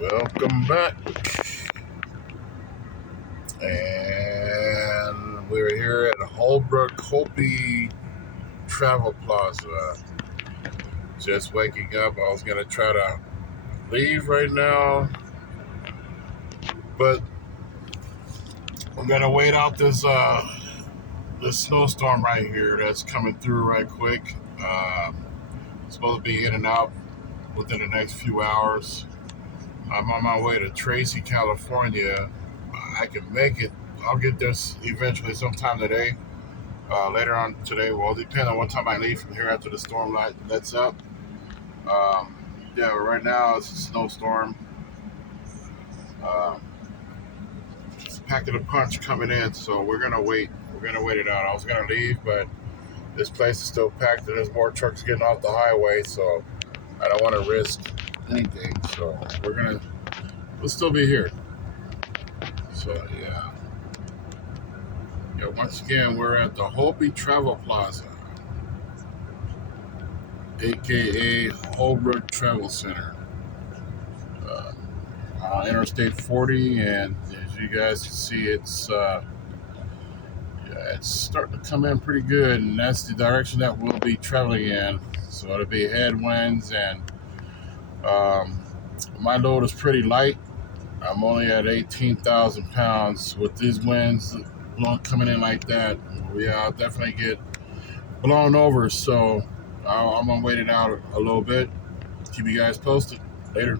Welcome back. And we're here at Holbrook Hopi Travel Plaza. Just waking up. I was going to try to leave right now, but I'm going to wait out this snowstorm right here that's coming through right quick. It's supposed to be in and out within the next few hours. I'm on my way to Tracy, California. I can make it. I'll get there eventually sometime today. Later on today, well, depending on what time I leave from here after the storm lets up. Yeah, right now it's a snowstorm. It's packing a punch coming in, so we're gonna wait. We're gonna wait it out. I was gonna leave, but this place is still packed, and there's more trucks getting off the highway, so I don't want to risk anything. So we'll still be here. So yeah. Once again, we're at the Hopi Travel Plaza, aka Holbrook Travel Center, Interstate 40, and as you guys can see, it's starting to come in pretty good, and that's the direction that we'll be traveling in. So it'll be headwinds, and my load is pretty light. I'm only at 18,000 pounds. With these winds coming in like that, I'll definitely get blown over. So I'm gonna wait it out a little bit. Keep you guys posted. Later.